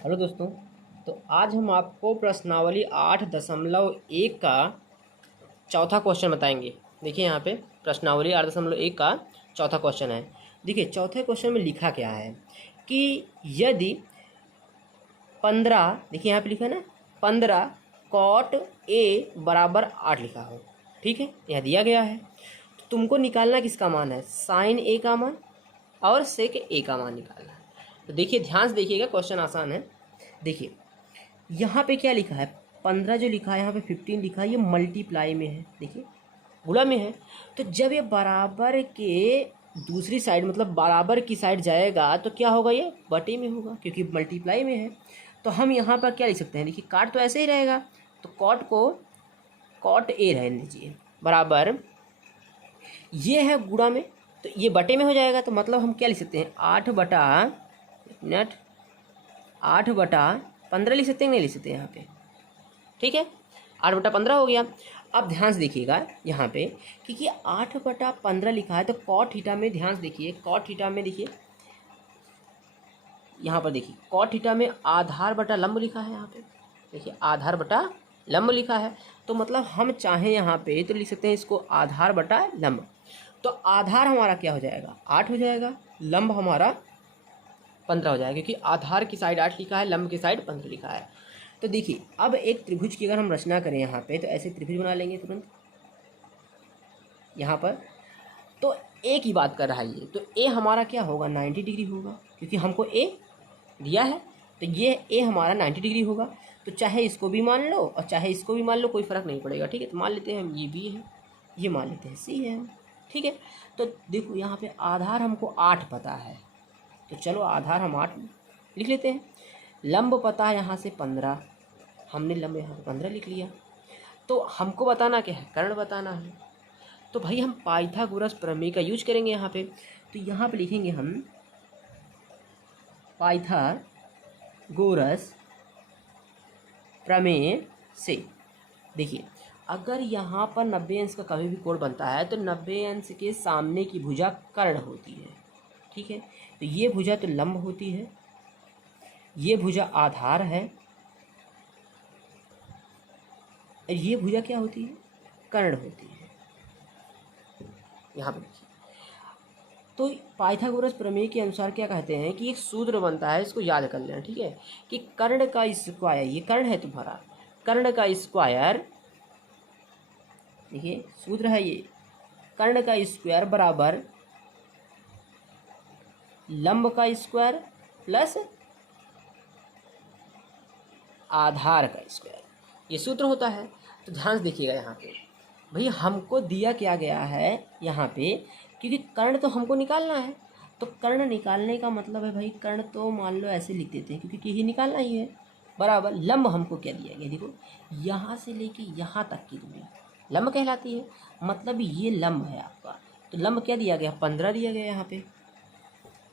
Hello दोस्तों। तो आज हम आपको प्रश्नावली 8.1 का चौथा क्वेश्चन बताएंगे। देखिए यहाँ पे प्रश्नावली 8.1 का चौथा क्वेश्चन है। देखिए चौथे क्वेश्चन में लिखा क्या है कि यदि 15, देखिए यहाँ पे लिखा है ना 15 कॉट ए बराबर 8 लिखा हो, ठीक है, यह दिया गया है। तो तुमको निकालना किसका मान है, साइन ए का मान और सेक ए का मान निकालना है। तो देखिए ध्यान से देखिएगा, क्वेश्चन आसान है। देखिए यहाँ पे क्या लिखा है, 15 जो लिखा है यहाँ पे 15 लिखा है, ये मल्टीप्लाई में है, देखिए गुणा में है। तो जब ये बराबर के दूसरी साइड मतलब बराबर की साइड जाएगा तो क्या होगा, ये बटे में होगा क्योंकि मल्टीप्लाई में है। तो हम यहाँ पर क्या लिख सकते हैं, देखिए काट तो ऐसे ही रहेगा, तो कॉट को कॉट ए रहने दीजिए बराबर, ये है गुणा में तो ये बटे में हो जाएगा। तो मतलब हम क्या लिख सकते हैं, 8/15 लिख सकते हैं, नहीं लिख सकते यहाँ पे, ठीक है 8/15 हो गया। अब ध्यान से देखिएगा यहाँ पे क्योंकि 8/15 लिखा है तो कॉट थीटा में ध्यान से देखिए, कॉट थीटा में देखिए यहाँ पर देखिए कॉट थीटा में आधार बटा लंब लिखा है, यहाँ पे देखिए आधार बटा लंब लिखा है। तो मतलब हम चाहें यहाँ पे तो लिख सकते हैं इसको आधार बटा लंब। तो आधार हमारा क्या हो जाएगा, 8 हो जाएगा, लंब हमारा 15 हो जाएगा क्योंकि आधार की साइड 8 लिखा है, लंब की साइड 15 लिखा है। तो देखिए अब एक त्रिभुज की अगर हम रचना करें यहाँ पे तो ऐसे त्रिभुज बना लेंगे तुरंत यहाँ पर। तो ए की बात कर रहा है ये, तो ए हमारा क्या होगा, 90 डिग्री होगा क्योंकि हमको ए दिया है। तो ये ए हमारा 90 डिग्री होगा। तो चाहे इसको भी मान लो और चाहे इसको भी मान लो, कोई फ़र्क नहीं पड़ेगा, ठीक है। तो मान लेते हैं हम ये बी है, ये मान लेते हैं सी है, ठीक है। तो देखो यहाँ पे आधार हमको 8 पता है, तो चलो आधार हम 8 लिख लेते हैं। लंब पता है यहाँ से 15, हमने लंब यहाँ पे 15 लिख लिया। तो हमको बताना क्या है, कर्ण बताना है। तो भाई हम पाइथागोरस प्रमेय का यूज करेंगे यहाँ पे। तो यहाँ पे लिखेंगे हम पाइथागोरस प्रमेय से। देखिए अगर यहाँ पर 90 अंश का कभी भी कोण बनता है तो 90 अंश के सामने की भुजा कर्ण होती है, ठीक है। तो ये भुजा तो लंब होती है, ये भुजा आधार है और ये भुजा क्या होती है, कर्ण होती है। यहाँ पर देखिए तो पाइथागोरस प्रमेय के अनुसार क्या कहते हैं कि एक सूत्र बनता है, इसको याद कर लेना, ठीक है, कि कर्ण का स्क्वायर, ये कर्ण है तुम्हारा, कर्ण का स्क्वायर, देखिए सूत्र है ये, कर्ण का स्क्वायर बराबर लंब का स्क्वायर प्लस आधार का स्क्वायर, ये सूत्र होता है। तो ध्यान से देखिएगा यहाँ पे भाई हमको दिया क्या गया है यहाँ पे, क्योंकि कर्ण तो हमको निकालना है। तो कर्ण निकालने का मतलब है भाई, कर्ण तो मान लो ऐसे लिख देते हैं क्योंकि यही निकालना ही है, बराबर लंब हमको क्या दिया गया, देखो यहाँ से लेके यहाँ तक की दूरी लंब कहलाती है, मतलब ये लंब है आपका। तो लंब क्या दिया गया, 15 दिया गया यहाँ पे,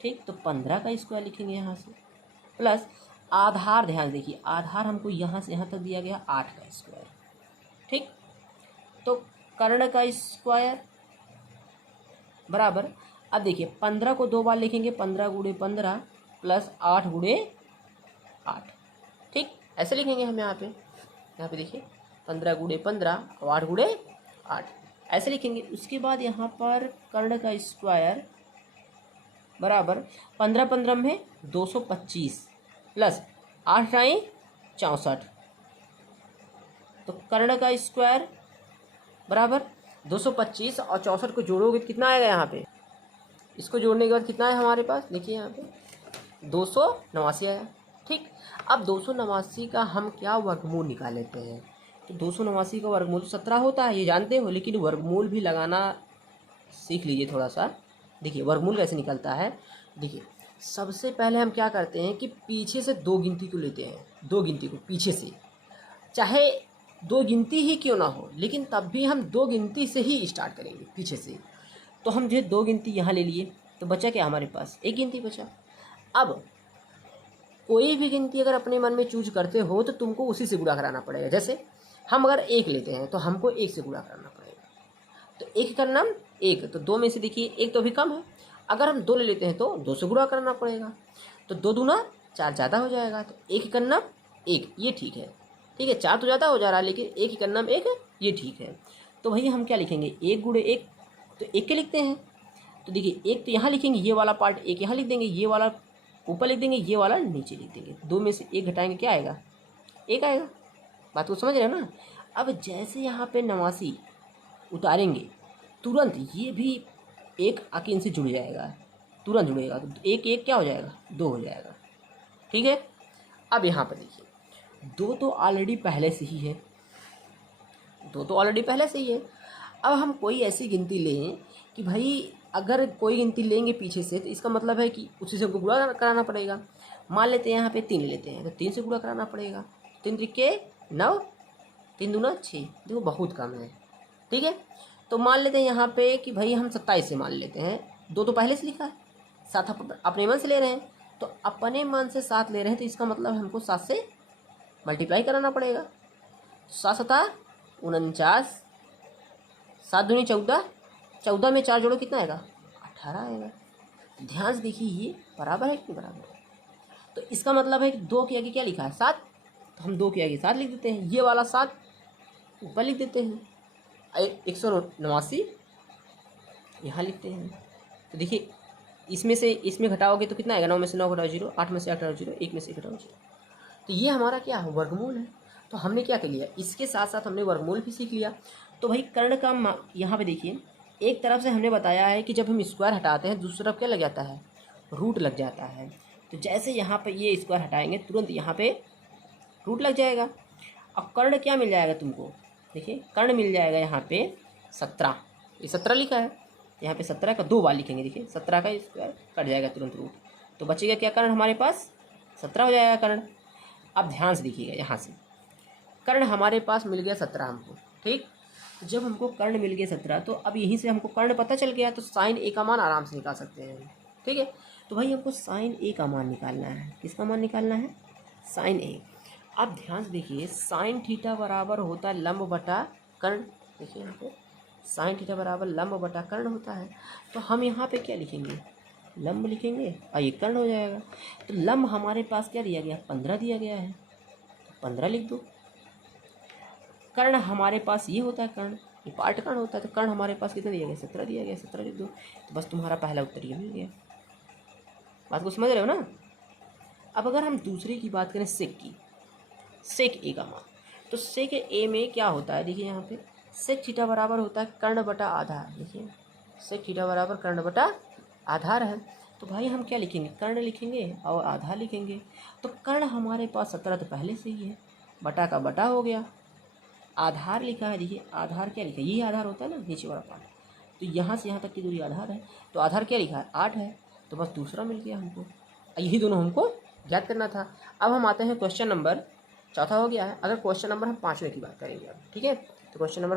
ठीक। तो 15 का स्क्वायर लिखेंगे यहाँ से प्लस आधार, ध्यान देखिए आधार हमको यहाँ से यहाँ तक दिया गया 8 का स्क्वायर, ठीक। तो कर्ण का स्क्वायर बराबर, अब देखिए 15 को 2 बार लिखेंगे, 15 गुणे 15 प्लस 8 गुणे 8, ठीक ऐसे लिखेंगे हम यहाँ पे देखिए 15 गुणे 15 और 8 गुणे 8 ऐसे लिखेंगे। उसके बाद यहाँ पर कर्ण का स्क्वायर बराबर 15 में 225 प्लस 8 टाई 64, तो कर्ण का स्क्वायर बराबर 225 और 64 को जोड़ोगे तो कितना आएगा, यहाँ पे इसको जोड़ने के बाद कितना है हमारे पास, देखिए यहाँ पे 289 आया, ठीक। अब 289 का हम क्या वर्गमूल निकाल लेते हैं। तो 289 का वर्गमूल 17 होता है, ये जानते हो, लेकिन वर्गमूल भी लगाना सीख लीजिए थोड़ा सा। देखिए वर्गमूल कैसे निकलता है, देखिए सबसे पहले हम क्या करते हैं कि पीछे से 2 गिनती को लेते हैं, 2 गिनती को पीछे से, चाहे 2 गिनती ही क्यों ना हो लेकिन तब भी हम 2 गिनती से ही स्टार्ट करेंगे पीछे से। तो हम जो 2 गिनती यहाँ ले लिए तो बचा क्या हमारे पास, 1 गिनती बचा। अब कोई भी गिनती अगर अपने मन में चूज करते हो तो तुमको उसी से गुणा कराना पड़ेगा। जैसे हम अगर 1 लेते हैं तो हमको 1 से गुणा कराना पड़ेगा, तो 1 का नाम 1, तो 2 में से देखिए 1 तो अभी कम है, अगर हम 2 ले लेते हैं तो 2 से गुणा करना पड़ेगा। तो 2 दूना 4 ज़्यादा हो जाएगा, तो 1 का नाम 1, ये ठीक है। ठीक है, 4 तो ज़्यादा हो जा रहा है, लेकिन 1 का नाम 1 ये ठीक है। तो भैया हम क्या लिखेंगे, 1 गुणे 1, तो 1 के लिखते हैं। तो देखिए 1 तो यहाँ लिखेंगे, ये वाला पार्ट 1 यहाँ लिख देंगे, ये वाला ऊपर लिख देंगे, ये वाला नीचे लिख देंगे। 2 में से 1 घटाएंगे, क्या आएगा, 1 आएगा। बात को समझ रहे हो ना। अब जैसे यहाँ पे 89 उतारेंगे, तुरंत ये भी 1 आके इनसे जुड़ जाएगा, तुरंत जुड़ेगा, तो 1 1 क्या हो जाएगा, 2 हो जाएगा। ठीक है, अब यहाँ पर देखिए 2 तो ऑलरेडी पहले से ही है, 2 तो ऑलरेडी पहले से ही है। अब हम कोई ऐसी गिनती लें कि भाई अगर कोई गिनती लेंगे पीछे से, तो इसका मतलब है कि उसी से हमको गुणा कराना पड़ेगा। मान लेते हैं यहाँ पे 3 लेते हैं, तो 3 से गुणा कराना पड़ेगा। 3 त्रिके 9, 3 दूना 6, देखो बहुत कम है। ठीक है, तो मान लेते हैं यहाँ पे कि भाई हम 27 से मान लेते हैं, 2 तो पहले से लिखा है, 7 अपने मन से ले रहे हैं, तो अपने मन से 7 ले रहे हैं, तो इसका मतलब हमको 7 से मल्टीप्लाई कराना पड़ेगा। 7 7 49, 7 दूनी 14, 14 में 4 जोड़ो कितना आएगा, 18 आएगा। ध्यान से देखिए ये बराबर है कि बराबर है। तो इसका मतलब है कि 2 के आगे क्या लिखा है, 7, तो हम 2 के आगे 7 लिख देते हैं, ये वाला 7 ऊपर लिख देते हैं, 189 यहाँ लिखते हैं। तो देखिए इसमें से इसमें घटाओगे तो कितना आएगा, 9 में से 9 घटाओ 0, 8 में से 8 घटाओ 0, 1 में से 1 घटाओ 0। तो ये हमारा क्या है, वर्गमूल है। तो हमने क्या कर लिया, इसके साथ साथ हमने वर्गमूल भी सीख लिया। तो भाई कर्ण का यहाँ पे देखिए, एक तरफ से हमने बताया है कि जब हम स्क्वायर हटाते हैं दूसरी तरफ क्या लग जाता है, रूट लग जाता है। तो जैसे यहाँ पे ये स्क्वायर हटाएंगे, तुरंत यहाँ पे रूट लग जाएगा। अब कर्ण क्या मिल जाएगा तुमको, देखिए कर्ण मिल जाएगा यहाँ पे 17, ये 17 लिखा है, यहाँ पे 17 का 2 बार लिखेंगे, देखिए 17 का स्क्वायर कट जाएगा तुरंत रूट, तो बचेगा क्या कर्ण हमारे पास, 17 हो जाएगा कर्ण। अब ध्यान से देखिएगा, यहाँ से कर्ण हमारे पास मिल गया 17 हमको। ठीक, जब हमको कर्ण मिल गया 17, तो अब यहीं से हमको कर्ण पता चल गया, तो साइन ए का मान आराम से निकाल सकते हैं। ठीक है, तो भाई हमको साइन ए का मान निकालना है, किसका मान निकालना है, साइन ए। अब ध्यान से देखिए, साइन थीटा बराबर होता है लंब बटा कर्ण। देखिए यहाँ पे साइन थीटा बराबर लंब बटा कर्ण होता है, तो हम यहाँ पे क्या लिखेंगे, लंब लिखेंगे और ये कर्ण हो जाएगा। तो लंब हमारे पास क्या दिया गया, 15 दिया गया है, 15 लिख दो। कर्ण हमारे पास ये होता है, कर्ण ये पार्ट कर्ण होता है, तो कर्ण हमारे पास कितना दिया गया, 17 दिया गया, 17 लिख दो। तो बस तुम्हारा पहला उत्तर ये मिल गया। बात को समझ रहे हो ना। अब अगर हम दूसरे की बात करें, सेक की, सेक ए का मान, तो सेक ए में क्या होता है, देखिए यहाँ पे सेक थीटा बराबर होता है कर्ण बटा आधार। देखिए सेक थीटा बराबर कर्ण बटा आधार है, तो भाई हम क्या लिखेंगे, कर्ण लिखेंगे और आधार लिखेंगे। तो कर्ण हमारे पास 17 तो पहले से ही है, बटा का बटा हो गया, आधार लिखा है। देखिए आधार क्या लिखा है, यही आधार होता है ना, नीचे वाला पार्ट, तो यहाँ से यहाँ तक की दूरी आधार है, तो आधार क्या लिखा है, 8 है, तो बस दूसरा मिल गया हमको। यही दोनों हमको ज्ञात करना था। अब हम आते हैं क्वेश्चन नंबर, चौथा हो गया है। अगर क्वेश्चन नंबर हम 5वें की बात करेंगे अब, ठीक है, तो क्वेश्चन नंबर